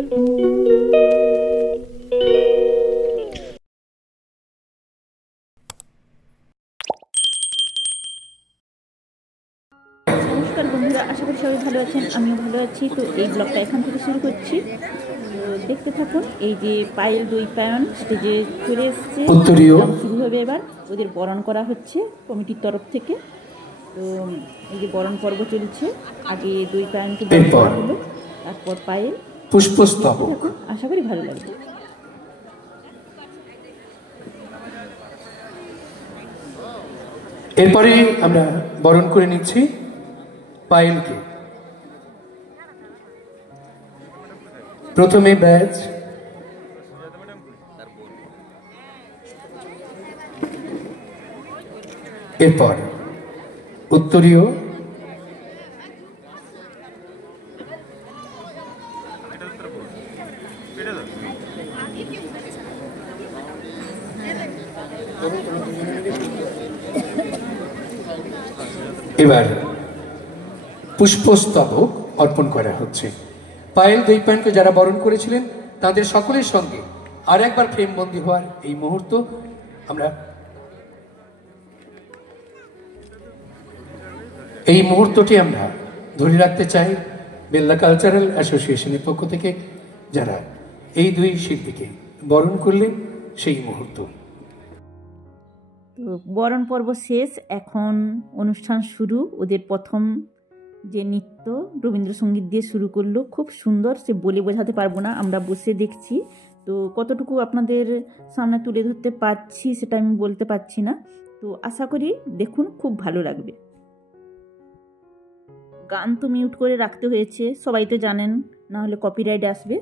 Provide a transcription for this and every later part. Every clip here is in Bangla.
নমস্কার বন্ধুরা, আশা করি সবাই ভালো আছেন, আমিও ভালো আছি। তো এই ব্লগটা এখান থেকে শুরু করছি, তো দেখতে থাকুন। এই যে পায়েল দুই পায়ন স্টেজে চলে এসছে, শুরু হবে এবার। ওদের বরণ করা হচ্ছে কমিটির তরফ থেকে। তো এই যে বরণ পর্ব চলছে, আগে দুই পায়নকে বরণ করা হলো, তারপর পায়েল পুষ্পস্তবক। আশা করি ভালো লাগবে। এরপরে আমরা বরণ করে নিচ্ছি পায়েলকে। প্রথমে ব্যাজ, এরপর উত্তরীয়, এবার পুষ্পস্তবক অর্পণ করা হচ্ছে। পায়েল দুই পায়নকে যারা বরণ করেছিলেন তাদের সকলের সঙ্গে আর একবার প্রেমবন্দী হওয়ার এই মুহূর্ত আমরা এই মুহূর্তটি আমরা ধরে রাখতে চাই। বেল্লা কালচারাল অ্যাসোসিয়েশনের পক্ষ থেকে যারা এই দুই শিল্পীকে বরণ করলেন সেই মুহূর্ত। তো বরণ পর্ব শেষ, এখন অনুষ্ঠান শুরু। ওদের প্রথম যে নৃত্য রবীন্দ্রসঙ্গীত দিয়ে শুরু করলো, খুব সুন্দর, সে বলে বোঝাতে পারবো না, আমরা বসে দেখছি। তো কতটুকু আপনাদের সামনে তুলে ধরতে পারছি সেটা আমি বলতে পারছি না। তো আশা করি দেখুন, খুব ভালো লাগবে। গান তো মিউট করে রাখতে হয়েছে, সবাই তো জানেন, না হলে কপিরাইট আসবে।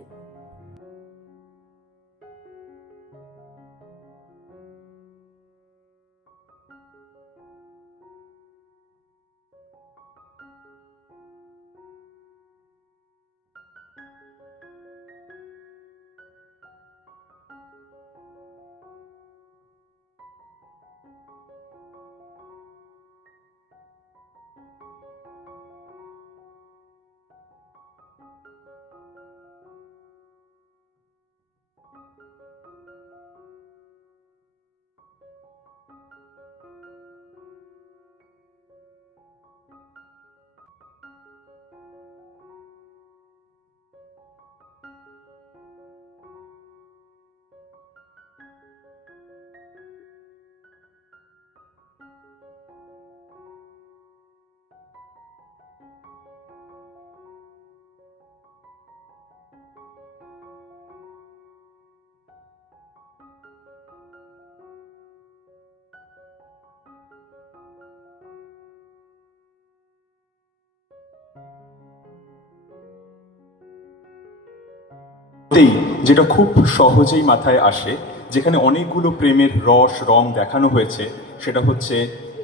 যেটা খুব সহজেই মাথায় আসে, যেখানে অনেকগুলো প্রেমের রস রং দেখানো হয়েছে, সেটা হচ্ছে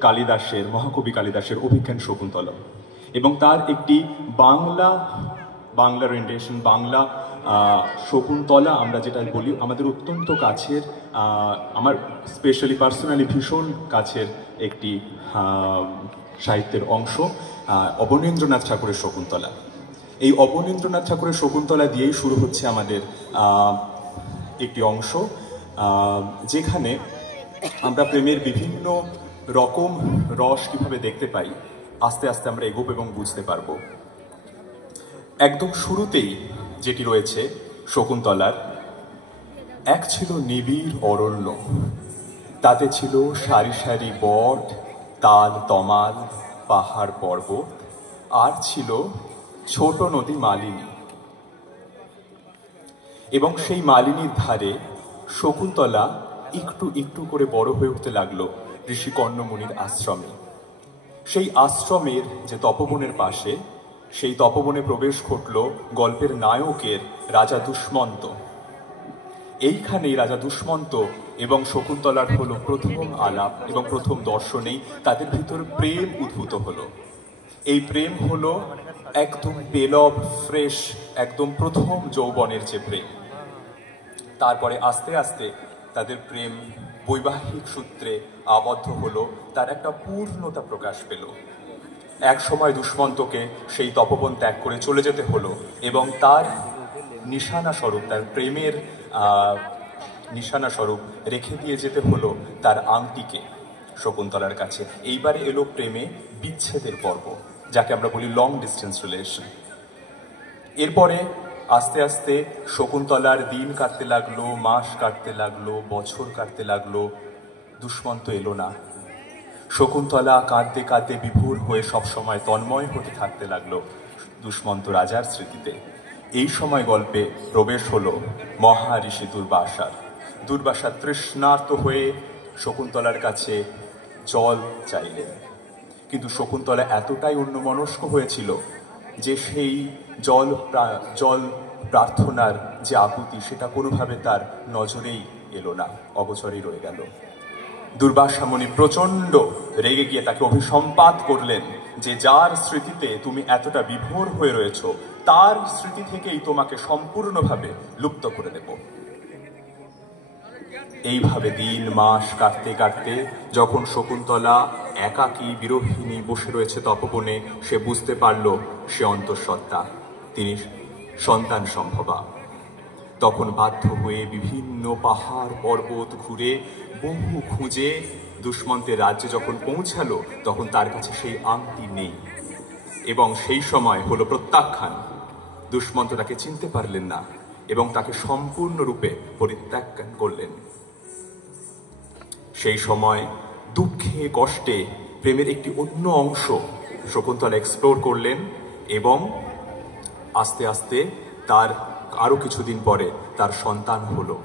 কালিদাসের, মহাকবি কালিদাসের অভিজ্ঞান শকুন্তলা, এবং তার একটি বাংলা রেন্ডেশন, বাংলা শকুন্তলা আমরা যেটা বলি, আমাদের অত্যন্ত কাছের, আমার স্পেশালি পার্সোনালি ভীষণ কাছের একটি সাহিত্যের অংশ, অবনীন্দ্রনাথ ঠাকুরের শকুন্তলা। এই অবনীন্দ্রনাথ ঠাকুরের শকুন্তলা দিয়েই শুরু হচ্ছে আমাদের একটি অংশ, যেখানে আমরা প্রেমের বিভিন্ন রকম রস কীভাবে দেখতে পাই আস্তে আস্তে আমরা এগোবো এবং বুঝতে পারবো। একদম শুরুতেই যেটি রয়েছে শকুন্তলার, এক ছিল নিবিড় অরণ্য, তাতে ছিল সারি সারি বট, তাল তমাল, পাহাড় পর্বত, আর ছিল ছোট নদী মালিনী, এবং সেই মালিনীর ধারে শকুন্তলা একটু একটু করে বড় হয়ে উঠতে লাগলো ঋষি কর্ণমুনির আশ্রমে। সেই আশ্রমের যে তপবনের পাশে, সেই তপবনে প্রবেশ ঘটল গল্পের নায়কের রাজা দুষ্মন্ত। এইখানেই রাজা দুষ্মন্ত এবং শকুন্তলার হলো প্রথম আলাপ, এবং প্রথম দর্শনেই তাদের ভিতর প্রেম উদ্ভূত হলো। এই প্রেম হলো একদম পেলব, ফ্রেশ, একদম প্রথম যৌবনের যে প্রেম। তারপরে আস্তে আস্তে তাদের প্রেম বৈবাহিক সূত্রে আবদ্ধ হলো, তার একটা পূর্ণতা প্রকাশ পেল। এক সময় দুষ্মন্তকে সেই তপবন ত্যাগ করে চলে যেতে হলো, এবং তার নিশানা স্বরূপ, তার প্রেমের নিশানা স্বরূপ রেখে দিয়ে যেতে হলো তার আংটিকে শকুন্তলার কাছে। এইবারে এলো প্রেমে বিচ্ছেদের পর্ব, যাকে আমরা বলি লং ডিস্টেন্স রিলেশন। এরপরে আস্তে আস্তে শকুন্তলার দিন কাটতে লাগলো, মাস কাটতে লাগলো, বছর কাটতে লাগলো, দুষ্মন্ত এলো না। শকুন্তলা কাঁদতে কাঁদতে বিভোর হয়ে সবসময় তন্ময় হতে থাকতে লাগলো দুষ্মন্ত রাজার স্মৃতিতে। এই সময় গল্পে প্রবেশ হলো মহাঋষি দুর্বাসার। দুর্বাসা তৃষ্ণার্ত হয়ে শকুন্তলার কাছে জল চাইলেন, কিন্তু শকুন্তলা এতটাই অন্যমনস্ক হয়েছিল যে সেই জল প্রার্থনার যে আকুতি সেটা কোনোভাবে তার নজরেই এলো না, অগোচরেই রয়ে গেল। দুর্বাসা মুনি প্রচণ্ড রেগে গিয়ে তাকে অভিসম্পাত করলেন যে যার স্মৃতিতে তুমি এতটা বিভোর হয়ে রয়েছ তার স্মৃতি থেকেই তোমাকে সম্পূর্ণভাবে লুপ্ত করে দেব। এইভাবে দিন মাস কাটতে কাটতে যখন শকুন্তলা একাকী বিরোহিনী বসে রয়েছে তপবনে, সে বুঝতে পারল সে অন্তঃসত্ত্বা, তিনি সন্তান সম্ভবা। তখন বাধ্য হয়ে বিভিন্ন পাহাড় পর্বত ঘুরে বহু খুঁজে দুষ্মন্তের রাজ্যে যখন পৌঁছালো তখন তার কাছে সেই আংটি নেই, এবং সেই সময় হলো প্রত্যাখ্যান। দুষ্মন্ত তাকে চিনতে পারলেন না এবং তাকে সম্পূর্ণরূপে পরিত্যাগ করলেন। সেই সময় দুঃখে কষ্টে প্রেমের একটি অন্য অংশ শকুন্তলা এক্সপ্লোর করলেন, এবং আস্তে আস্তে তার আরো কিছুদিন পরে তার সন্তান হলো।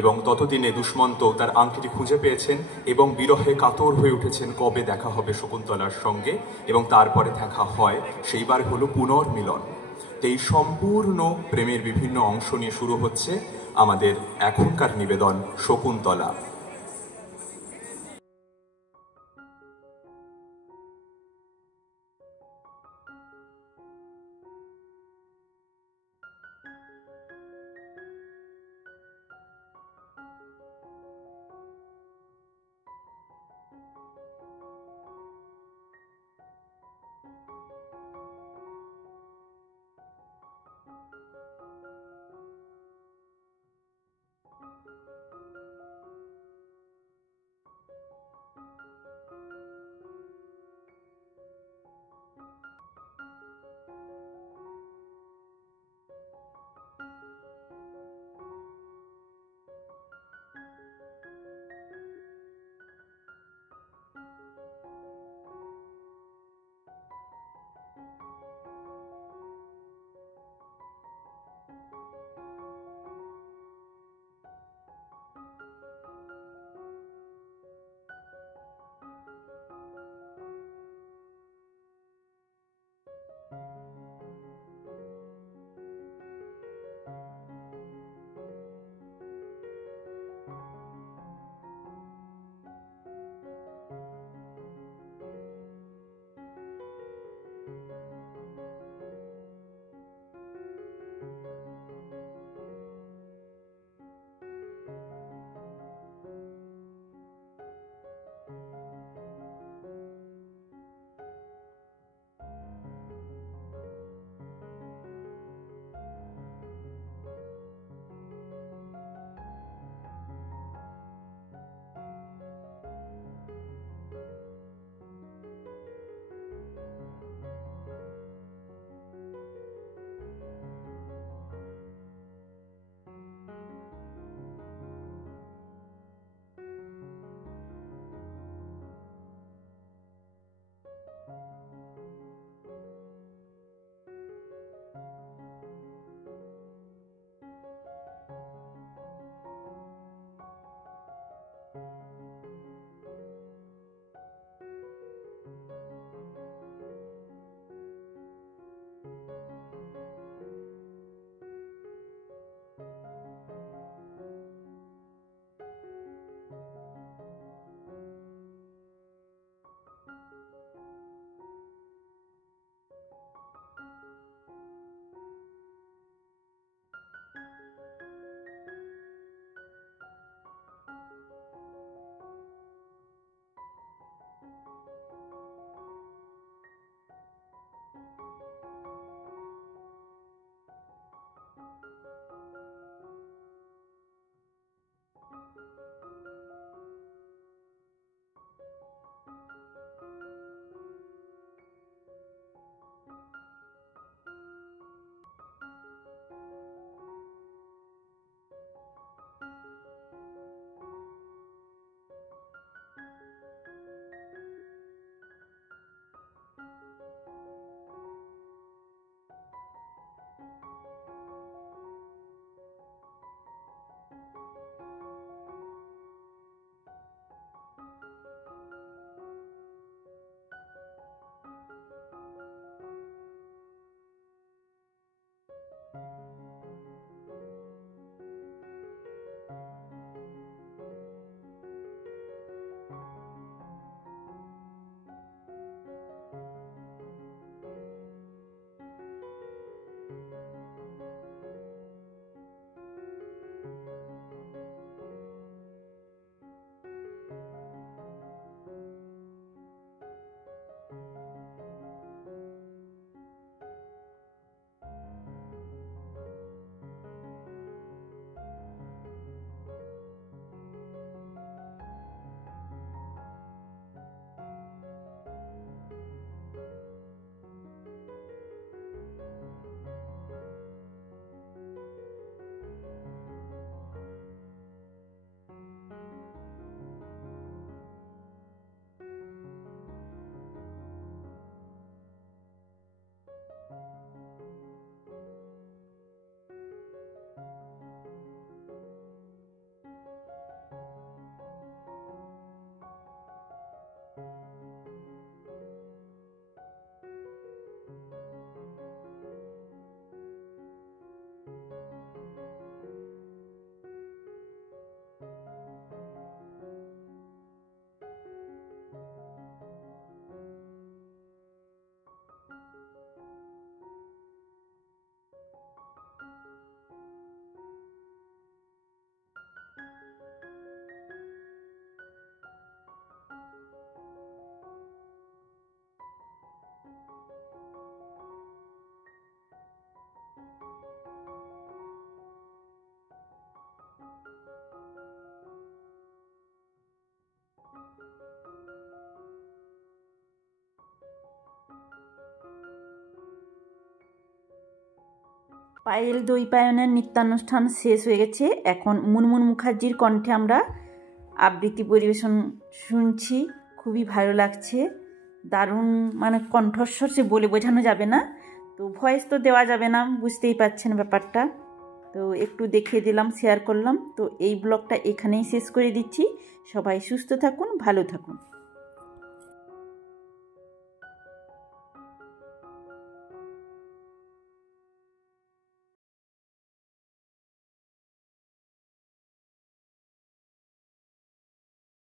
এবং ততদিনে দুষ্মন্ত তার আংটিটি খুঁজে পেয়েছেন এবং বিরহে কাতর হয়ে উঠেছেন কবে দেখা হবে শকুন্তলার সঙ্গে, এবং তারপরে দেখা হয়, সেইবার হলো পুনর্মিলন। এই সম্পূর্ণ প্রেমের বিভিন্ন অংশ নিয়ে শুরু হচ্ছে আমাদের এখনকার নিবেদন শকুন্তলা। পায়েল দৈপায়নের নৃত্যানুষ্ঠান শেষ হয়ে গেছে। এখন মুনমুন মুখার্জির কণ্ঠে আমরা আবৃত্তি পরিবেশন শুনছি। খুবই ভালো লাগছে, দারুণ, মানে কণ্ঠস্বর সে বলে বোঝানো যাবে না, তো ভয়েস তো দেওয়া যাবে না, বুঝতেই পারছেন ব্যাপারটা। তো একটু দেখিয়ে দিলাম, শেয়ার করলাম। তো এই ব্লগটা এখানেই শেষ করে দিচ্ছি। সবাই সুস্থ থাকুন, ভালো থাকুন।